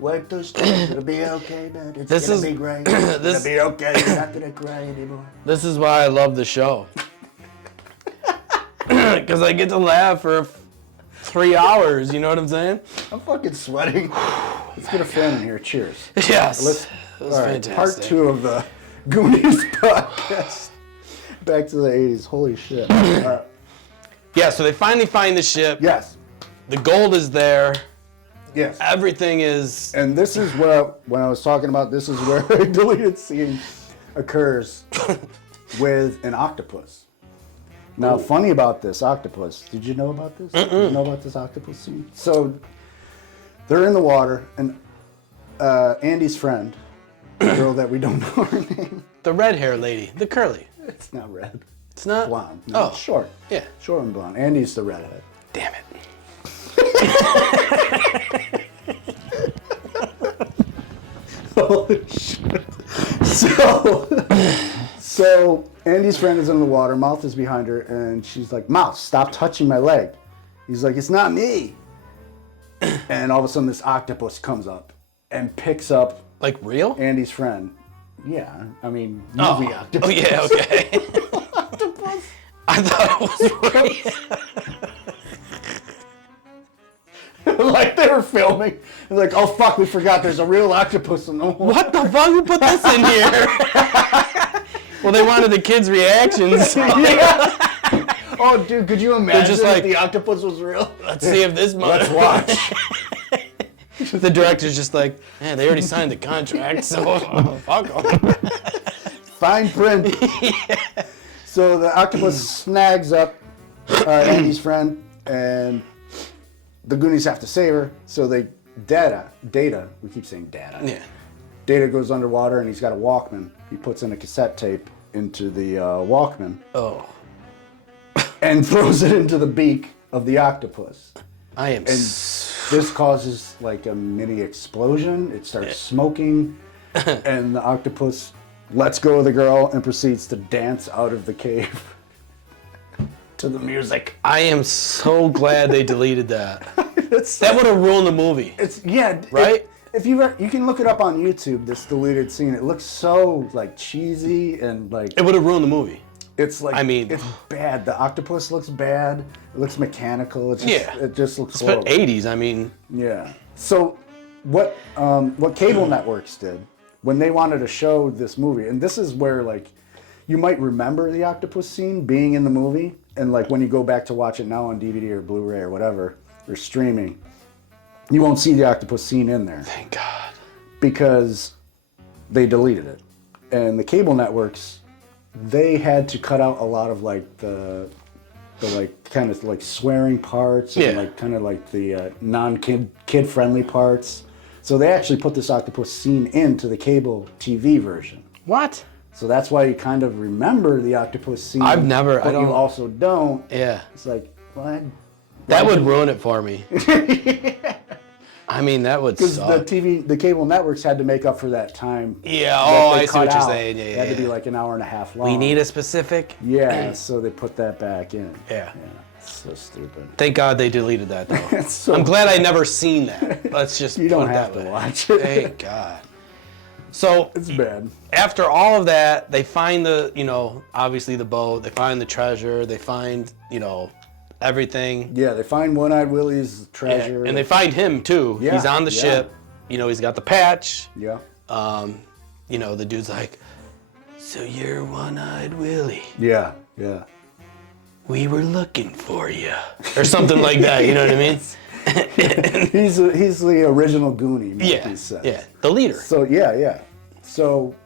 Wipe those tears. It'll be okay, man. It's gonna be great. It's gonna be okay. You're not gonna cry anymore. This is why I love the show. Because I get to laugh for 3 hours. You know what I'm saying? I'm fucking sweating. Let's get a fan in here. Cheers. Yes. That was Fantastic. fantastic. Part 2 of the Goonies podcast. Back to the 80s. Holy shit. Yeah, so they finally find the ship. Yes. The gold is there. Yes. Everything is... And this is where, when I was talking about, this is where a deleted scene occurs with an octopus. Now, funny about this octopus. Did you know about this? Did you know about this octopus scene? So, they're in the water, and Andy's friend, the girl that we don't know her name. The red hair lady. The curly. It's not red. It's not? Blonde. No, Oh. short. Yeah. Short and blonde. Andy's the redhead. Damn it. Holy shit. So Andy's friend is in the water, Mouth is behind her, and she's like, Mouth, stop touching my leg. He's like, it's not me. And all of a sudden this octopus comes up and picks up Like real? Andy's friend. Yeah, I mean, movie octopus. Oh, yeah, okay. Octopus. I thought it was real. Like they were filming. They're like, oh fuck, we forgot there's a real octopus in the water. What the fuck? Who put this in here? Well, they wanted the kids' reactions. Yeah. Oh, dude, could you imagine just like, if the octopus was real? Let's see if this Let's watch. The director's just like, yeah, they already signed the contract, so fuck them. Fine print. Yeah. So the octopus snags up Andy's friend, and the Goonies have to save her. So Data, we keep saying Data. Yeah. Data goes underwater, and he's got a Walkman. He puts in a cassette tape into the Walkman. Oh. And throws it into the beak of the octopus. I am. And this causes like a mini explosion. It starts smoking, and the octopus lets go of the girl and proceeds to dance out of the cave to the music. I am so glad they deleted that. That would have ruined the movie. Right? If you can look it up on YouTube, this deleted scene. It looks so like cheesy and like It would have ruined the movie. it's like it's bad. The octopus looks bad. It looks mechanical. It just looks It's about horrible. 80s. Yeah. So what cable networks did when they wanted to show this movie, and this is where like you might remember the octopus scene being in the movie, and like when you go back to watch it now on DVD or Blu-ray or whatever, or streaming, you won't see the octopus scene in there. Thank God. Because they deleted it. And the cable networks, they had to cut out a lot of like the like kind of like swearing parts and like kind of like the kid friendly parts. So they actually put this octopus scene into the cable TV version. What? So that's why you kind of remember the octopus scene. I've never. But you also don't. Yeah. It's like, what? That would ruin it for me. I mean, that would suck. Because the cable networks had to make up for that time. Yeah, I see what you're saying. Yeah, It had to be like an hour and a half long. We need a specific. Yeah, so they put that back in. Yeah. So stupid. Thank God they deleted that, though. So I'm glad I never seen that. Let's just you put don't it have that to way. watch it. Thank God. So It's bad. after all of that, they find obviously the boat. They find the treasure. They find, everything. Yeah, they find One-Eyed Willie's treasure. And they find him too. Yeah, He's on the ship. He's got the patch. Yeah. The dude's like, so you're One-Eyed Willie. Yeah, yeah. We were looking for you. Or something like that, you know what I mean? He's the original Goonie, Yeah, he says. yeah. The leader. So, yeah. So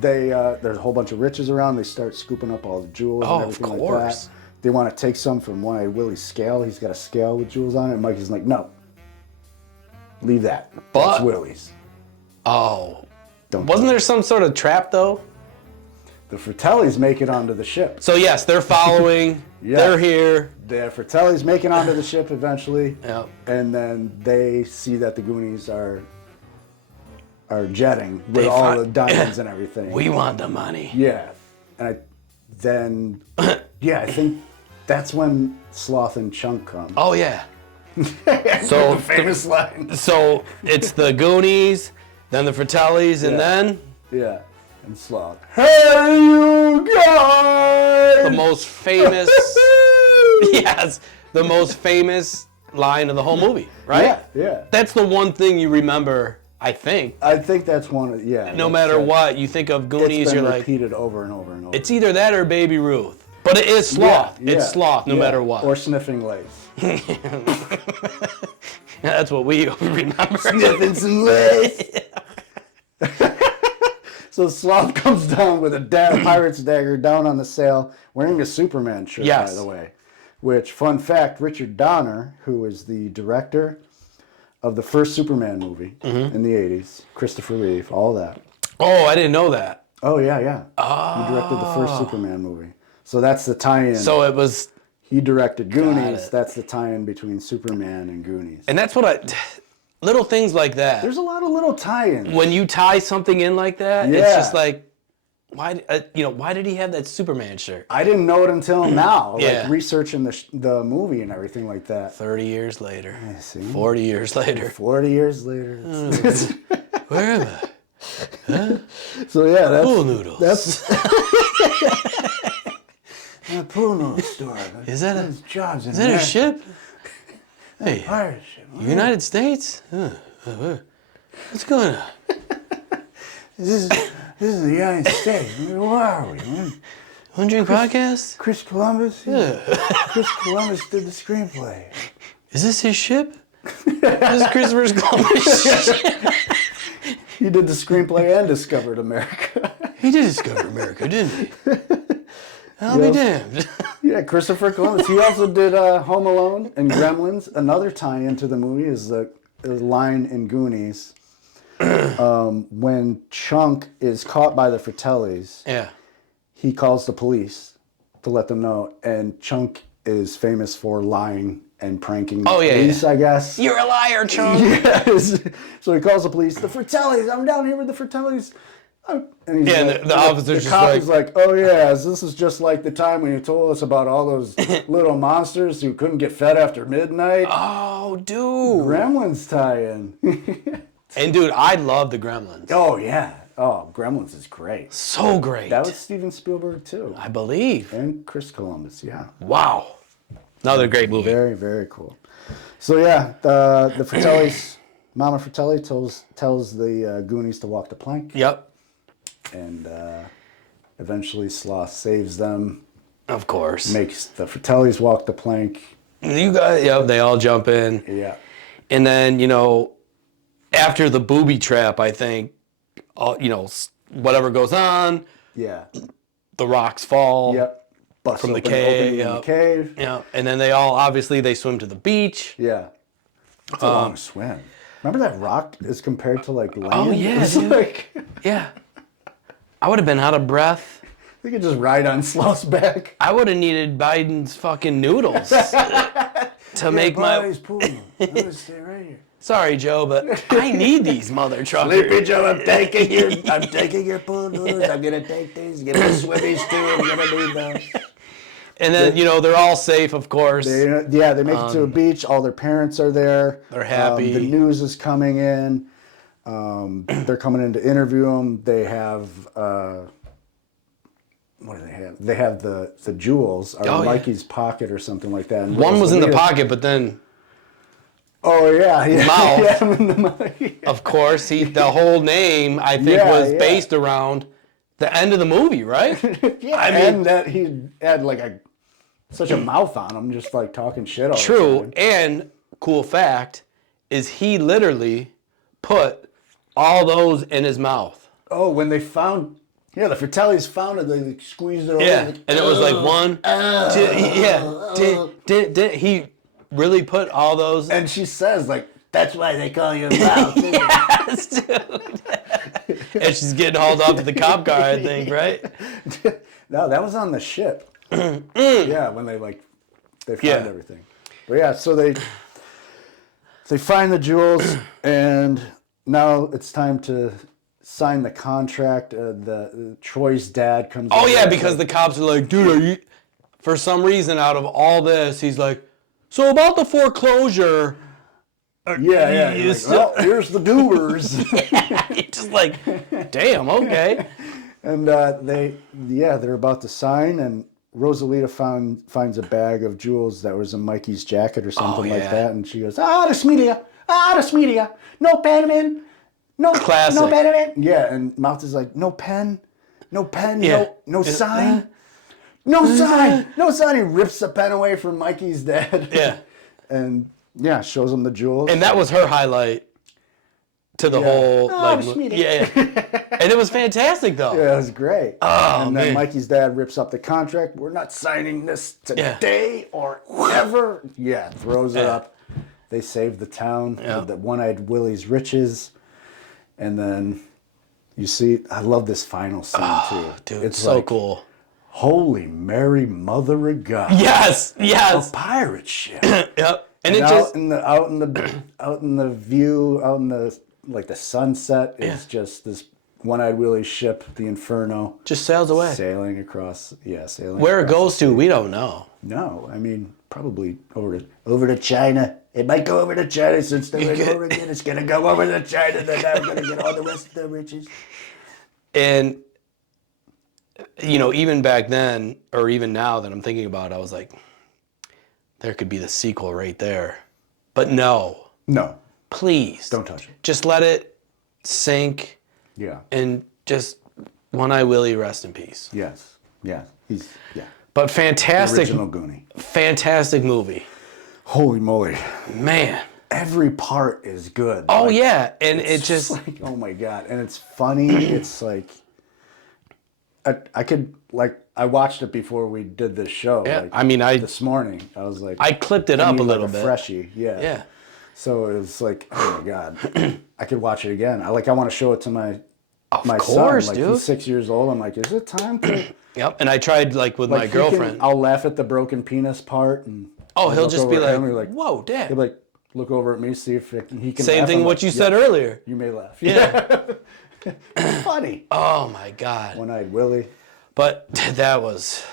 they there's a whole bunch of riches around. They start scooping up all the jewels and everything of like course. that. They want to take some from One-Eyed Willie's scale. He's got a scale with jewels on it. And Mikey's like, no. Leave that. But- That's Willie's. Oh. Don't Wasn't there some sort of trap, though? The Fratellis make it onto the ship. So, yes, they're following. Yeah. They're here. The Fratellis make it onto the ship eventually. Yep. And then they see that the Goonies are are jetting with all the diamonds and everything. We want the money. Yeah. And I think that's when Sloth and Chunk come. Oh, yeah. So the famous line. So it's the Goonies, then the Fratellis, and then... Yeah. And Sloth. Hey, you guys! The most famous... Yes, the most famous line of the whole movie, right? Yeah. That's the one thing you remember, I think. I think that's one of, No matter what, you think of Goonies, you're like... It's been repeated over and over and over. It's either that or Baby Ruth. But it is Sloth. Yeah, it's Sloth, no matter what. Or Sniffing Lace. That's what we remember. Sniffing some lace. So Sloth comes down with a pirate's dagger down on the sail, wearing a Superman shirt, by the way. Which, fun fact, Richard Donner, who is the director of the first Superman movie in the 80s, Christopher Reeve, all that. Oh, I didn't know that. Oh, yeah. Oh. He directed the first Superman movie. So that's the tie-in. So it was... He directed Goonies. That's the tie-in between Superman and Goonies. And that's what little things like that. There's a lot of little tie-ins. When you tie something in like that, it's just like, why did he have that Superman shirt? I didn't know it until now, like researching the movie and everything like that. 30 years later. I see. 40 years later. 40 years later. Where am I? Huh? So yeah, that's... Pool noodles. That's... a pool noodle store. Is that a ship? Hey, pirate ship. United States? What's going on? This is the United States. Where are we, man? One Drink Podcast? Chris Columbus? Yeah. Chris Columbus did the screenplay. Is this his ship? This is Christopher Columbus' ship. He did the screenplay and discovered America. He did discover America, didn't he? I'll be damned. Yeah, Christopher Columbus. He also did Home Alone and Gremlins. Another tie into the movie is the line in Goonies when Chunk is caught by the Fratellis. Yeah. He calls the police to let them know, and Chunk is famous for lying and pranking the police, I guess. You're a liar, Chunk. Yes. So he calls the police. The Fratellis. I'm down here with the Fratellis. And he's like, the officer's the cop is like, oh yeah, this is just like the time when you told us about all those little monsters who couldn't get fed after midnight. Oh, dude. Gremlins tie-in. And dude, I love the Gremlins. Oh yeah. Oh, Gremlins is great. So great. That was Steven Spielberg too. I believe. And Chris Columbus, yeah. Wow. Another great movie. Very, very cool. So yeah, the Fratellis, Mama Fratelli tells the Goonies to walk the plank. Yep. And eventually Sloth saves them. Of course. Makes the Fratellis walk the plank. You guys, they all jump in. Yeah. And then, after the booby trap, I think, whatever goes on. Yeah. The rocks fall. Yep. Bust from the open, cave. Opening in the cave. Yeah. And then they all, obviously, they swim to the beach. Yeah. It's a long swim. Remember that rock is compared to like land? Oh, yeah. Dude. Yeah. I would have been out of breath. We could just ride on Sloth's back. I would have needed Biden's fucking noodles to make my... Pool. I'm gonna stay right here. Sorry, Joe, but I need these mother truckers. Sleepy Joe, I'm taking your pool noodles. I'm gonna take these. Get my swimmies too. I'm gonna need those. And then they're all safe, of course. They make it to a beach. All their parents are there. They're happy. The news is coming in. They're coming in to interview them. They have what do they have? They have the jewels are in Mikey's pocket or something like that. And one was in the pocket, but then. Oh yeah, Mouth. Of course, the whole name I think was based around the end of the movie, right? Yeah, and that he had like such a mouth on him, just like talking shit all the time. True, and cool fact is he literally put all those in his mouth. Oh, when they found, the Fratellis found it, they squeezed it over. Yeah, and it was like 1, 2, he really put all those. And she says, like, that's why they call you a mouth. Yes, dude. And she's getting hauled off to the cop car, I think, right? No, that was on the ship. Yeah, when they find everything. But yeah, so they find the jewels, and now it's time to sign the contract. Troy's dad comes. Oh yeah, because the cops are like, dude, are you? For some reason, out of all this, he's like, so about the foreclosure. Yeah. Like, well, here's the doers. Yeah, just like, damn, okay. And they're about to sign, and Rosalita finds a bag of jewels that was in Mikey's jacket or something like that, and she goes, this media, no pen, no classic, no pen. Yeah, and Mouth is like, no pen, yeah. no sign, no sign. He rips the pen away from Mikey's dad. Yeah, and shows him the jewels. And that was her highlight to the whole yeah. And it was fantastic though. Yeah, it was great. Oh, and then man. Mikey's dad rips up the contract. We're not signing this today or ever. Yeah, throws it up. They save the town with the One-Eyed Willie's riches. And then you see, I love this final scene too. Dude, it's so cool. Holy Mary, Mother of God. Yes. A pirate ship. Yep. And it out just in the view, out in the the sunset is just this One-Eyed Willie's ship, the Inferno, just sails away, sailing across. Where it goes to, we don't know. No, I mean probably over to China. It might go over to China since they're in Oregon. It's gonna go over to China. Then I'm gonna get all the rest of the riches. And even back then, or even now that I'm thinking about it, I was like, there could be the sequel right there. But no. Please. Don't touch it. Just let it sink. Yeah. And just One-Eye Willie, rest in peace. Yes. Yeah. But fantastic. Original Goonie. Fantastic movie. Holy moly. Man. Every part is good. Oh, yeah. And it just... oh, my God. And it's funny. It's like... I could, I watched it before we did this show. Yeah. This morning, I was like... I clipped it up a little bit. Freshie, yeah. Yeah. So it was like, oh, my God. I could watch it again. I want to show it to my course, son. dude. He's 6 years old. I'm like, is it time to... Yep. And I tried, with my girlfriend. I'll laugh at the broken penis part. And he'll just be like, whoa, Dad. He'll look over at me, see if he can Same laugh. thing what you said earlier. You may laugh. Yeah. It's funny. Oh, my God. One-Eyed Willie. But that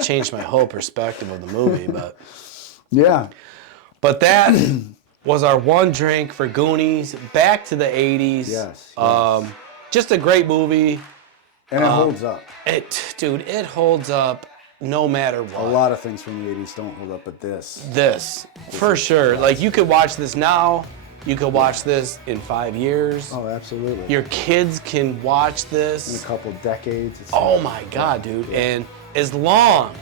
changed my whole perspective of the movie. But yeah. But that was our one drink for Goonies. Back to the 80s. Yes. Just a great movie. And it holds up. It holds up no matter what. A lot of things from the 80s don't hold up, but this for sure. You could watch this now. You could watch this in 5 years. Oh, absolutely. Your kids can watch this. In a couple decades. Oh, my God, dude. Yeah. And as long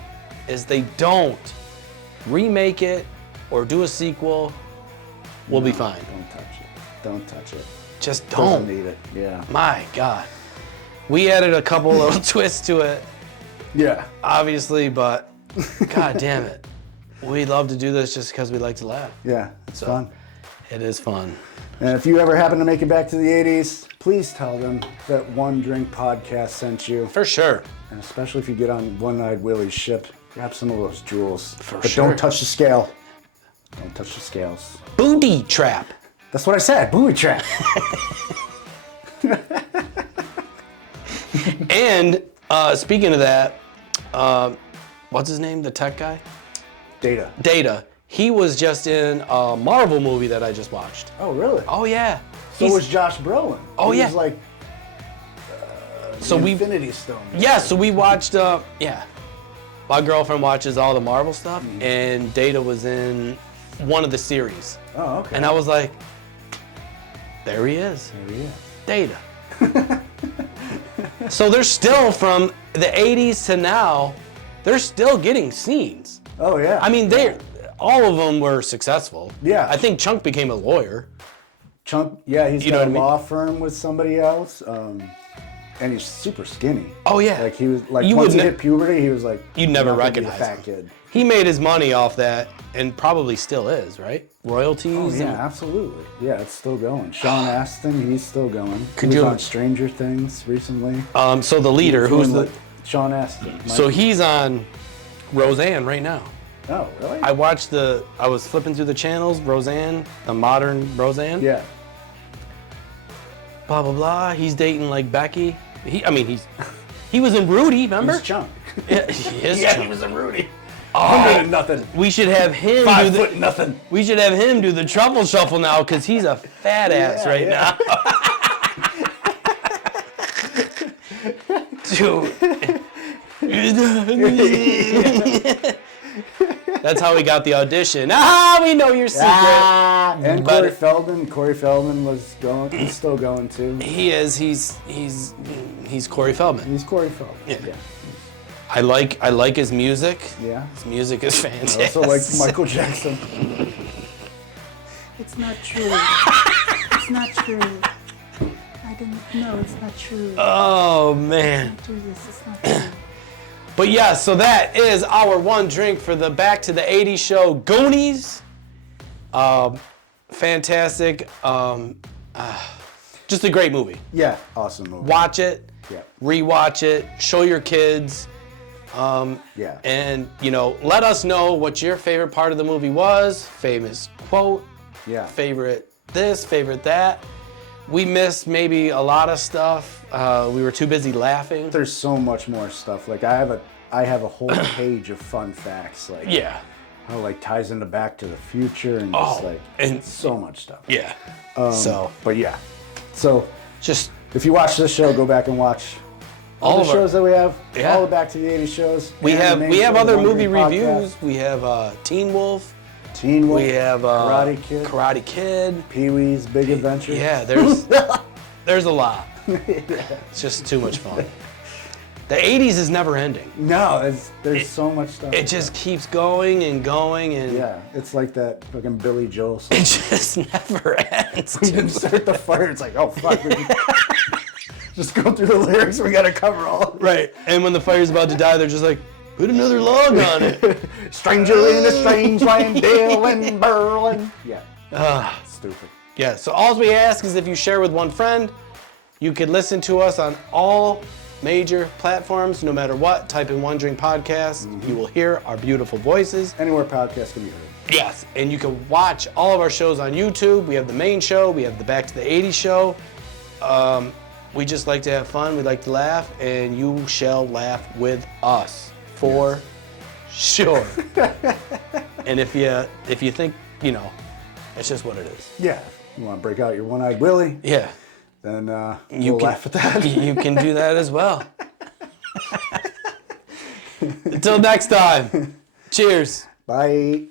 as they don't remake it or do a sequel, we'll be fine. Don't touch it. Just don't. Need it. Yeah. My God. We added a couple little twists to it. Yeah. Obviously, but God damn it. We love to do this just because we like to laugh. Yeah, it's fun. It is fun. And if you ever happen to make it back to the 80s, please tell them that One Drink Podcast sent you. For sure. And especially if you get on One-Eyed Willie's ship, grab some of those jewels. But don't touch the scale. Don't touch the scales. Booty trap. That's what I said, booby trap. And speaking of that, what's his name, the tech guy? Data. He was just in a Marvel movie that I just watched. Oh, really? Oh, yeah. So was Josh Brolin. Oh, yeah. He was Infinity Stone. Yeah, so we watched, my girlfriend watches all the Marvel stuff, and Data was in one of the series. Oh, okay. And I was like, there he is. Data. So they're still, from the 80s to now, they're still getting scenes. Oh, yeah. I mean, all of them were successful. Yeah. I think Chunk became a lawyer. Chunk, yeah, he's got a law firm with somebody else, and he's super skinny. Oh, yeah. He was once he hit puberty, he was like, you'd never recognize him. Fat kid. He made his money off that, and probably still is, right? Royalties. Oh, yeah, absolutely. Yeah, it's still going. Sean Astin, he's still going. He was on Stranger Things recently. So the leader, who's Sean Astin. So he's on Roseanne right now. Oh, really? I was flipping through the channels, Roseanne, the modern Roseanne. Yeah. blah blah blah. He's dating like Becky. He was in Rudy, remember? He's Chunk. Yeah, he is. Yeah, Chunk. he was in Rudy. Oh, nothing. We should have him 5 foot nothing. We should have him do the truffle shuffle now because he's a fat ass now. Dude. That's how we got the audition. We know your secret. And Corey Feldman was going. He's still going too. He is. He's Corey Feldman. He's Corey Feldman. Yeah. I like his music. Yeah. His music is fantastic. I also like Michael Jackson. It's not true. It's not true. I didn't know. It's not true. Oh man. Don't do this. It's not true. But yeah, so that is our one drink for the Back to the 80s show, Goonies. Fantastic. Just a great movie. Yeah, awesome movie. Watch it. Yeah. Rewatch it. Show your kids. Yeah. And, let us know what your favorite part of the movie was. Famous quote. Yeah. Favorite this, favorite that. We missed maybe a lot of stuff. We were too busy laughing. There's so much more stuff. Like I have a whole page of fun facts. Like how like ties into Back to the Future and just and so much stuff. Yeah. But yeah. So just if you watch this show, go back and watch all the shows that we have. Yeah. All the Back to the 80s shows. We have other movie reviews. Podcast. We have Teen Wolf. We have Karate Kid. Pee-wee's Big Adventure. Yeah, there's a lot. It's just too much fun. The 80s is never ending. No, there's so much stuff. It just keeps going and going and yeah, it's like that fucking Billy Joel song. It just never ends. We didn't start the fire. It's like, oh fuck. Just go through the lyrics. We gotta cover all. Right, and when the fire's about to die, they're just like, put another log on it. Stranger in a strange land, Dale in Berlin. Yeah. Stupid. Yeah, so all we ask is if you share with one friend, you can listen to us on all major platforms, no matter what. Type in One Drink Podcast. Mm-hmm. You will hear our beautiful voices. Anywhere podcasts can be heard. Yes, and you can watch all of our shows on YouTube. We have the main show. We have the Back to the 80s show. We just like to have fun. We like to laugh, and you shall laugh with us. For sure. And if you think, it's just what it is. Yeah. You want to break out your one-eyed Willie? Yeah. Then we'll laugh at that. You can do that as well. Until next time. Cheers. Bye.